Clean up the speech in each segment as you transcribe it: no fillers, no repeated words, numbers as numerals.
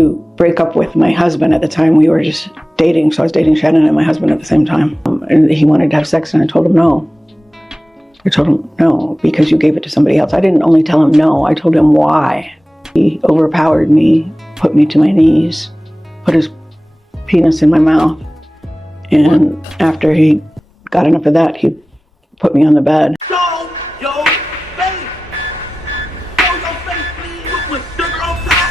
to break up with my husband at the time. We were just dating, so I was dating Shannon and my husband at the same time. And he wanted to have sex, and I told him no. I told him no, because you gave it to somebody else. I didn't only tell him no, I told him why. He overpowered me, put me to my knees, put his penis in my mouth. And after he got enough of that, he put me on the bed. Show your face. Show your face, please, with sugar on top.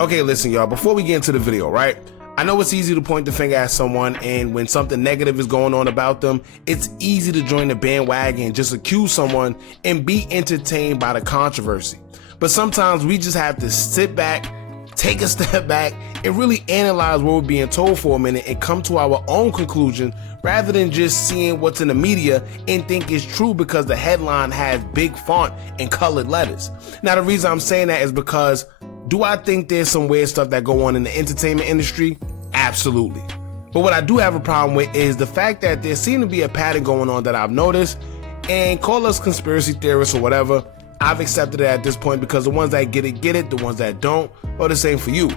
Okay, listen, y'all, before we get into the video, right? I know it's easy to point the finger at someone, and when something negative is going on about them, it's easy to join the bandwagon and just accuse someone and be entertained by the controversy. But sometimes we just have to sit back, take a step back, and really analyze what we're being told for a minute and come to our own conclusion rather than just seeing what's in the media and think it's true because the headline has big font and colored letters. Now, the reason I'm saying that is because do I think there's some weird stuff that go on in the entertainment industry? Absolutely. But what I do have a problem with is the fact that there seems to be a pattern going on that I've noticed, and call us conspiracy theorists or whatever, I've accepted it at this point because the ones that get it, the ones that don't, are the same for you.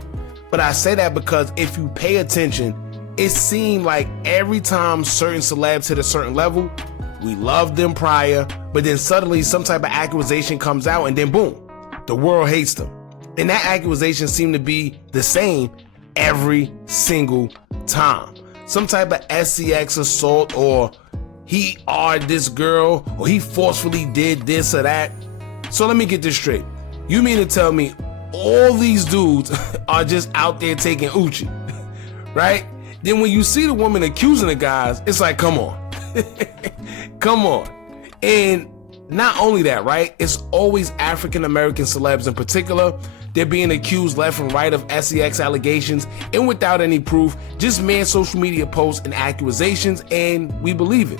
But I say that because if you pay attention, it seemed like every time certain celebs hit a certain level, we loved them prior, but then suddenly some type of accusation comes out and then boom, the world hates them. And that accusation seemed to be the same every single time. Some type of SCX assault, or he argued this girl, or he forcefully did this or that. So let me get this straight. You mean to tell me all these dudes are just out there taking Uchi, right? Then when you see the woman accusing the guys, it's like, come on. Come on. And not only that, right? It's always African-American celebs in particular. They're being accused left and right of SEX allegations and without any proof, just mere social media posts and accusations, and we believe it.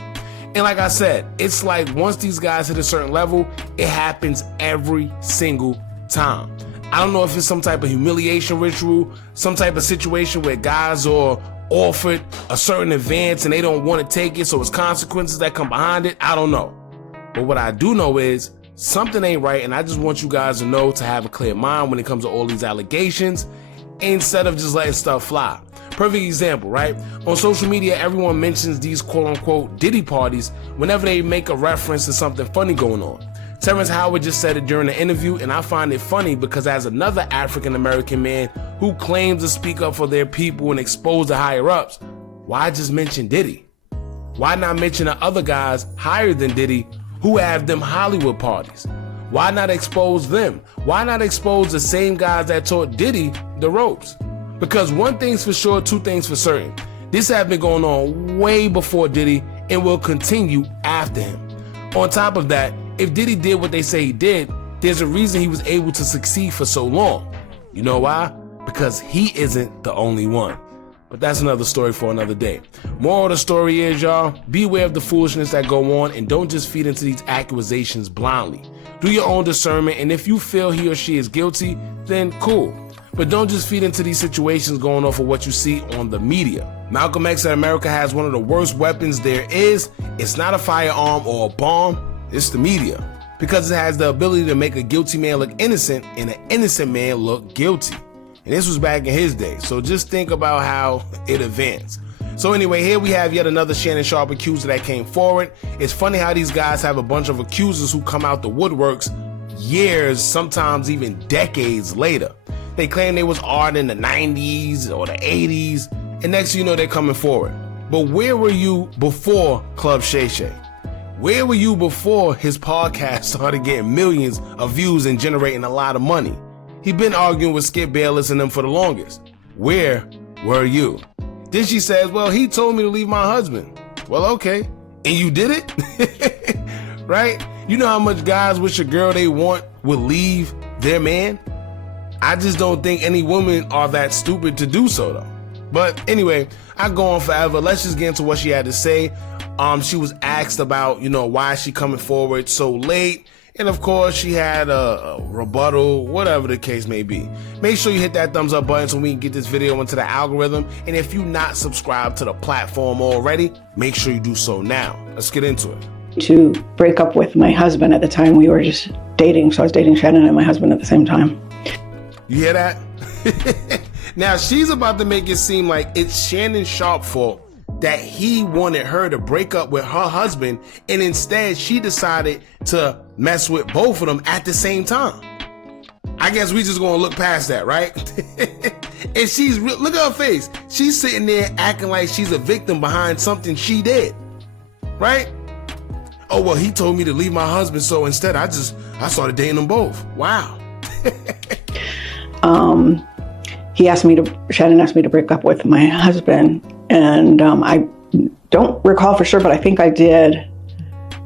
And like I said, it's like once these guys hit a certain level, it happens every single time. I don't know if it's some type of humiliation ritual, some type of situation where guys are offered a certain advance and they don't want to take it, so it's consequences that come behind it. I don't know. But what I do know is something ain't right, and I just want you guys to know to have a clear mind when it comes to all these allegations instead of just letting stuff fly. Perfect example, right? On social media, everyone mentions these quote-unquote Diddy parties whenever they make a reference to something funny going on. Terrence Howard just said it during the interview, and I find it funny because as another African-American man who claims to speak up for their people and expose the higher-ups, why just mention Diddy? Why not mention the other guys higher than Diddy who have them Hollywood parties? Why not expose them? Why not expose the same guys that taught Diddy the ropes? Because one thing's for sure, two things for certain. This has been going on way before Diddy and will continue after him. On top of that, if Diddy did what they say he did, there's a reason he was able to succeed for so long. You know why? Because he isn't the only one. But that's another story for another day. Moral of the story is, y'all, be aware of the foolishness that go on and don't just feed into these accusations blindly. Do your own discernment, and if you feel he or she is guilty, then cool. But don't just feed into these situations going off of what you see on the media. Malcolm X said America has one of the worst weapons there is. It's not a firearm or a bomb, it's the media. Because it has the ability to make a guilty man look innocent and an innocent man look guilty. And this was back in his day, so just think about how it advanced. So anyway, here we have yet another Shannon Sharpe accuser that came forward. It's funny how these guys have a bunch of accusers who come out the woodworks years, sometimes even decades later. They claim they was art in the 90s or the 80s, and next thing you know, they're coming forward. But where were you before Club Shay Shay? Where were you before his podcast started getting millions of views and generating a lot of money? He'd been arguing with Skip Bayless and them for the longest. Where were you? Then she says, well, he told me to leave my husband. Well, okay. And you did it? Right? You know how much guys wish a girl they want would leave their man? I just don't think any women are that stupid to do so, though. But anyway, I go on forever. Let's just get into what she had to say. She was asked about, why is she coming forward so late? And of course, she had a rebuttal, whatever the case may be. Make sure you hit that thumbs up button so we can get this video into the algorithm. And if you're not subscribed to the platform already, make sure you do so now. Let's get into it. To break up with my husband at the time we were just dating. So I was dating Shannon and my husband at the same time. You hear that? Now she's about to make it seem like it's Shannon Sharpe's fault that he wanted her to break up with her husband, and instead she decided to mess with both of them at the same time. I guess we just gonna look past that, right? And she's, look at her face. She's sitting there acting like she's a victim behind something she did, right? Oh, well, he told me to leave my husband, so instead I started dating them both. Wow. Shannon asked me to break up with my husband, and I don't recall for sure, but I think I did.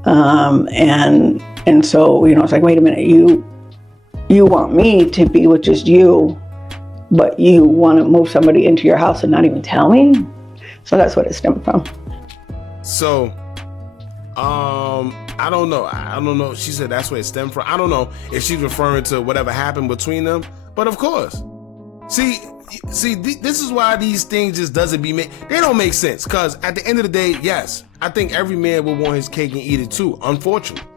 And so, it's like, wait a minute, you want me to be with just you, but you want to move somebody into your house and not even tell me? So that's what it stemmed from. So, I don't know. She said that's where it stemmed from. I don't know if she's referring to whatever happened between them, but of course. See, this is why these things just they don't make sense. Because at the end of the day, yes, I think every man will want his cake and eat it too, unfortunately,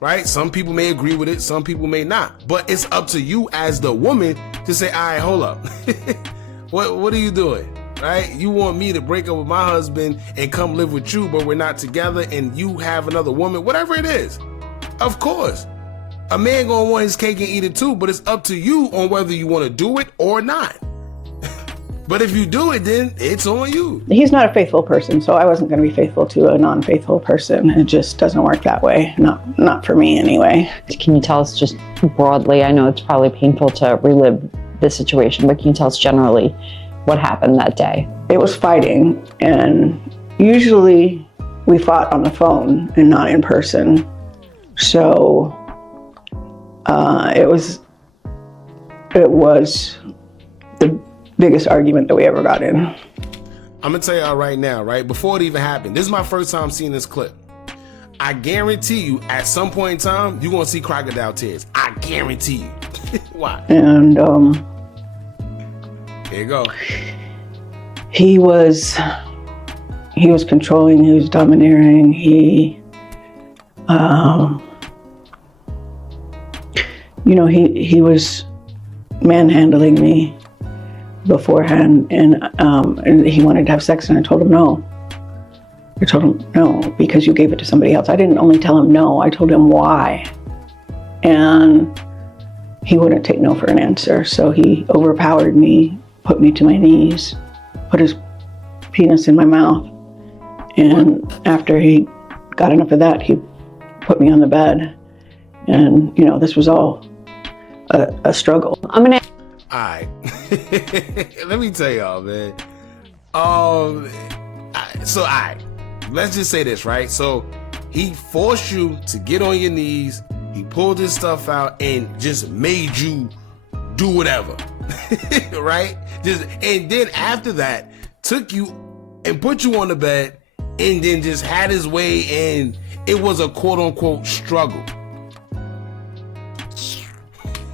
right? Some people may agree with it, some people may not. But it's up to you as the woman to say, all right, hold up. What are you doing, right? You want me to break up with my husband and come live with you, but we're not together and you have another woman, whatever it is. Of course. A man gonna want his cake and eat it too, but it's up to you on whether you want to do it or not. But if you do it, then it's on you. He's not a faithful person, so I wasn't going to be faithful to a non-faithful person. It just doesn't work that way. Not for me anyway. Can you tell us just broadly, I know it's probably painful to relive this situation, but can you tell us generally what happened that day? It was fighting, and usually we fought on the phone and not in person. So it was the biggest argument that we ever got in. I'm gonna tell y'all right now, right? Before it even happened, this is my first time seeing this clip. I guarantee you, at some point in time, you're gonna see crocodile tears. I guarantee you. Why? And here you go. He was controlling, he was domineering, he was manhandling me beforehand, and he wanted to have sex, and I told him no. I told him no, because you gave it to somebody else. I didn't only tell him no, I told him why. And he wouldn't take no for an answer, so he overpowered me, put me to my knees, put his penis in my mouth, and after he got enough of that, he put me on the bed, and this was all a struggle. I'm gonna. All right. Let me tell y'all, man. Let's just say this, right? So he forced you to get on your knees. He pulled his stuff out and just made you do whatever, right? And then after that, took you and put you on the bed and then just had his way, and it was a quote unquote struggle.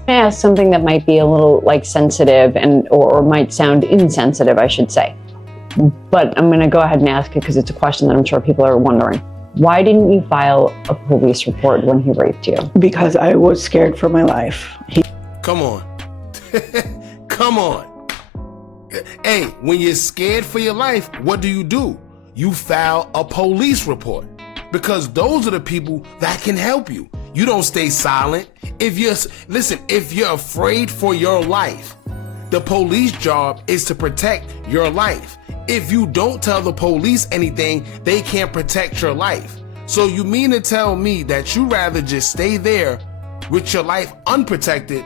I ask something that might be a little sensitive or might sound insensitive, I should say. But I'm going to go ahead and ask it because it's a question that I'm sure people are wondering. Why didn't you file a police report when he raped you? Because I was scared for my life. Come on. Come on. Hey, when you're scared for your life, what do? You file a police report, because those are the people that can help you. You don't stay silent. If you're afraid for your life, the police job is to protect your life. If you don't tell the police anything, they can't protect your life. So you mean to tell me that you rather just stay there with your life unprotected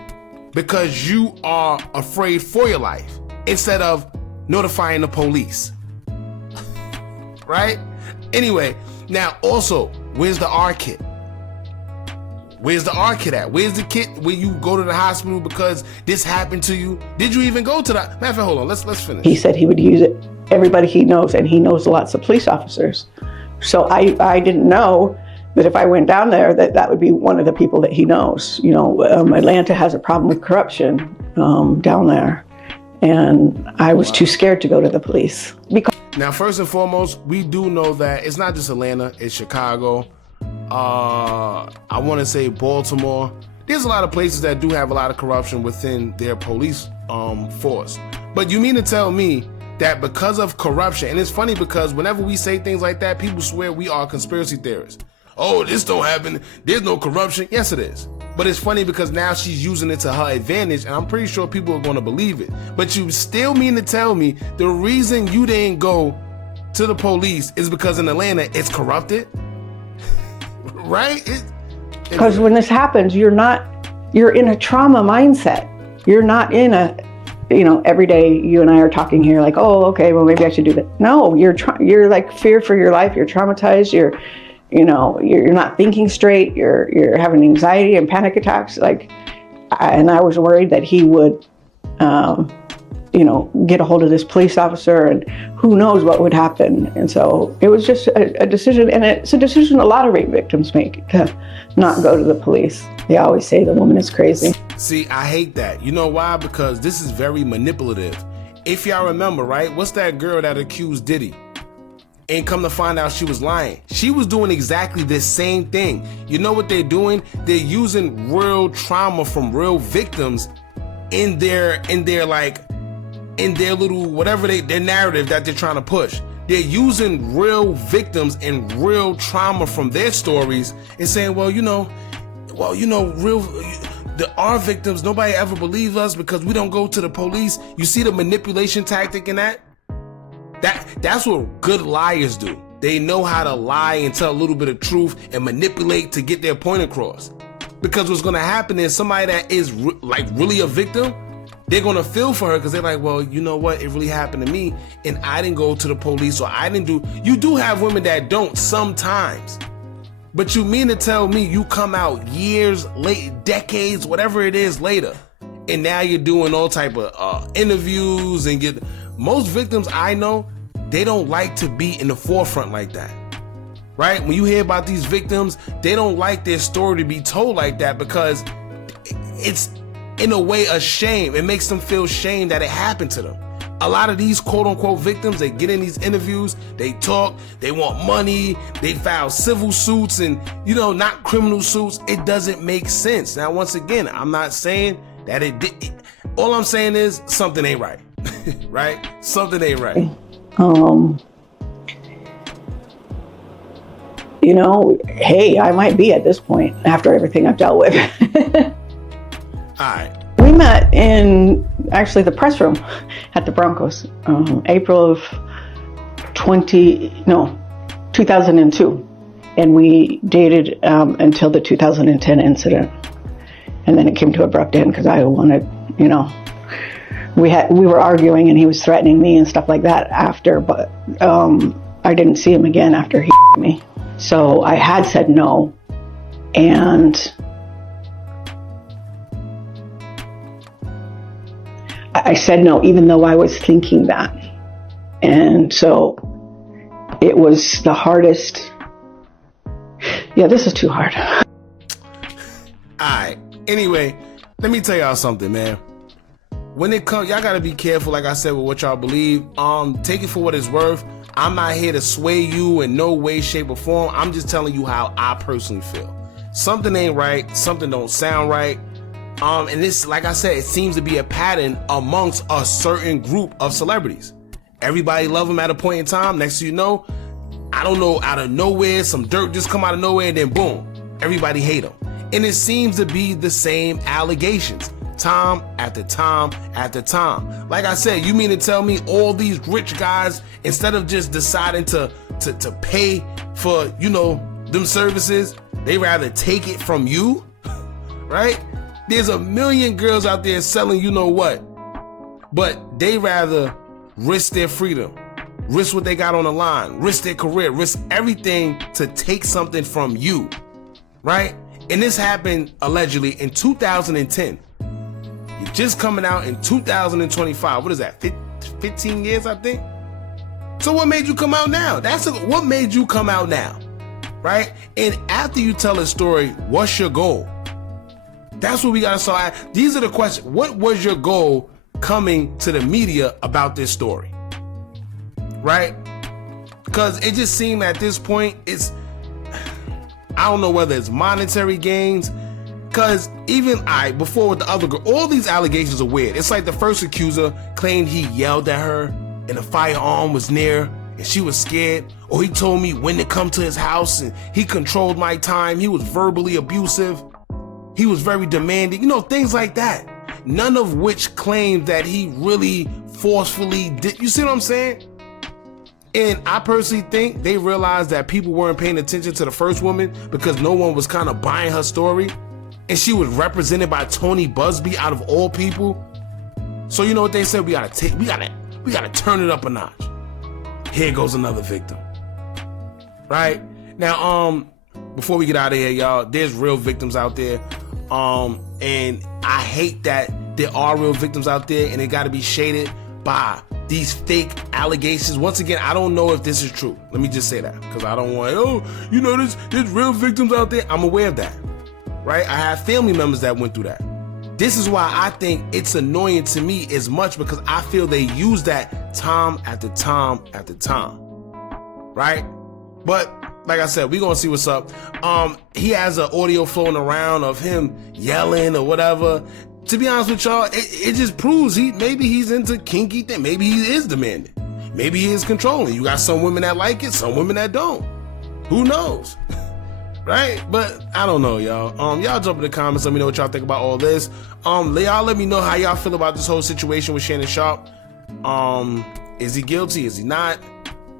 because you are afraid for your life instead of notifying the police? Right? Anyway, now also, where's the R kit? Where's the R kit at? Where's the kit when you go to the hospital because this happened to you? Did you even go to the... Matter of fact, hold on, let's finish. He said he would use it. Everybody he knows, and he knows lots of police officers. So I didn't know, that if I went down there, that would be one of the people that he knows. You know, Atlanta has a problem with corruption down there. And I was too scared to go to the police. Now, first and foremost, we do know that it's not just Atlanta, it's Chicago. I want to say Baltimore. There's a lot of places that do have a lot of corruption within their police force. But you mean to tell me that because of corruption, and it's funny because whenever we say things like that, people swear we are conspiracy theorists. Oh, this don't happen. There's no corruption. Yes, it is. But it's funny because now she's using it to her advantage, and I'm pretty sure people are going to believe it. But you still mean to tell me the reason you didn't go to the police is because in Atlanta it's corrupted? Right? Because when this happens, you're in a trauma mindset. You're not in a, you know, every day you and I are talking here like, oh, okay, well, maybe I should do that. No, you're like fear for your life. You're traumatized. You're not thinking straight. You're having anxiety and panic attacks. And I was worried that he would, get a hold of this police officer, and who knows what would happen. And so it was just a decision, and it's a decision a lot of rape victims make, to not go to the police. They always say the woman is crazy. See, I hate that. You know why? Because this is very manipulative. If y'all remember, right? What's that girl that accused Diddy? And come to find out she was lying. She was doing exactly the same thing. You know what they're doing? They're using real trauma from real victims in their little, whatever their narrative that they're trying to push. They're using real victims and real trauma from their stories and saying, our victims, nobody ever believes us because we don't go to the police. You see the manipulation tactic in that? That's what good liars do. They know how to lie and tell a little bit of truth and manipulate to get their point across. Because what's going to happen is somebody that is really a victim, they're going to feel for her because they're like, well, you know what? It really happened to me and I didn't go to the police, or I didn't do. You do have women that don't sometimes. But you mean to tell me you come out years late, decades, whatever it is later, and now you're doing all type of interviews and get. Most victims I know, they don't like to be in the forefront like that, right? When you hear about these victims, they don't like their story to be told like that because it's in a way a shame. It makes them feel shame that it happened to them. A lot of these quote unquote victims, they get in these interviews, they talk, they want money, they file civil suits and, not criminal suits. It doesn't make sense. Now, once again, I'm not saying that it did. All I'm saying is something ain't right. Right? Something ain't right. Hey, I might be at this point after everything I've dealt with. All right. We met in actually the press room at the Broncos, April of 2002. And we dated until the 2010 incident. And then it came to abrupt end because I wanted, we were arguing and he was threatening me and stuff like that after, but I didn't see him again after he me. So I had said no, and I said no even though I was thinking that. And so it was the hardest. Yeah, this is too hard. Alright, anyway, let me tell y'all something, man. When it comes, y'all gotta be careful, like I said, with what y'all believe. Take it for what it's worth. I'm not here to sway you in no way, shape, or form. I'm just telling you how I personally feel. Something ain't right, something don't sound right. And this, like I said, it seems to be a pattern amongst a certain group of celebrities. Everybody love them at a point in time. Next thing you know, I don't know, out of nowhere, some dirt just come out of nowhere, and then boom, everybody hate them. And it seems to be the same allegations. Time after time after time. Like I said, you mean to tell me all these rich guys, instead of just deciding to pay for, them services, they rather take it from you, right? There's a million girls out there selling what, but they rather risk their freedom, risk what they got on the line, risk their career, risk everything to take something from you, right? And this happened allegedly in 2010. You're just coming out in 2025. What is that? 15 years, I think. So what made you come out now? What made you come out now? right? And after you tell a story, what's your goal? That's what we gotta start. These are the questions. What was your goal coming to the media about this story? Right? Because it just seemed at this point, I don't know whether it's monetary gains. Because even before with the other girl, all these allegations are weird. It's like the first accuser claimed he yelled at her and the firearm was near and she was scared. Or he told me when to come to his house and he controlled my time. He was verbally abusive. He was very demanding, things like that. None of which claimed that he really forcefully did. You see what I'm saying? And I personally think they realized that people weren't paying attention to the first woman because no one was kind of buying her story. And she was represented by Tony Busby out of all people. So you know what they said? We gotta turn it up a notch. Here goes another victim. Right? Now, before we get out of here, y'all, there's real victims out there. And I hate that there are real victims out there and they gotta be shaded by these fake allegations. Once again, I don't know if this is true. Let me just say that, because I don't want, there's real victims out there. I'm aware of that, right? I have family members that went through that. This is why I think it's annoying to me as much, because I feel they use that time after time after time, right? But like I said, we're gonna see what's up. He has an audio floating around of him yelling or whatever. To be honest with y'all, it just proves maybe he's into kinky thing. Maybe he is demanding. Maybe he is controlling. You got some women that like it, some women that don't. Who knows? Right? But I don't know, y'all. Y'all jump in the comments. Let me know what y'all think about all this. Y'all let me know how y'all feel about this whole situation with Shannon Sharpe. Is he guilty? Is he not?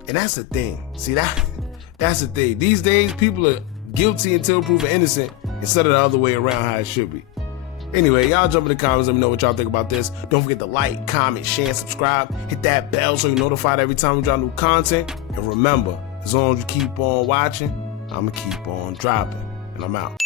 And that's the thing. See, that's the thing. These days, people are guilty until proven innocent instead of the other way around how it should be. Anyway, y'all jump in the comments. Let me know what y'all think about this. Don't forget to like, comment, share, and subscribe. Hit that bell so you're notified every time we drop new content. And remember, as long as you keep on watching, I'ma keep on dropping. And I'm out.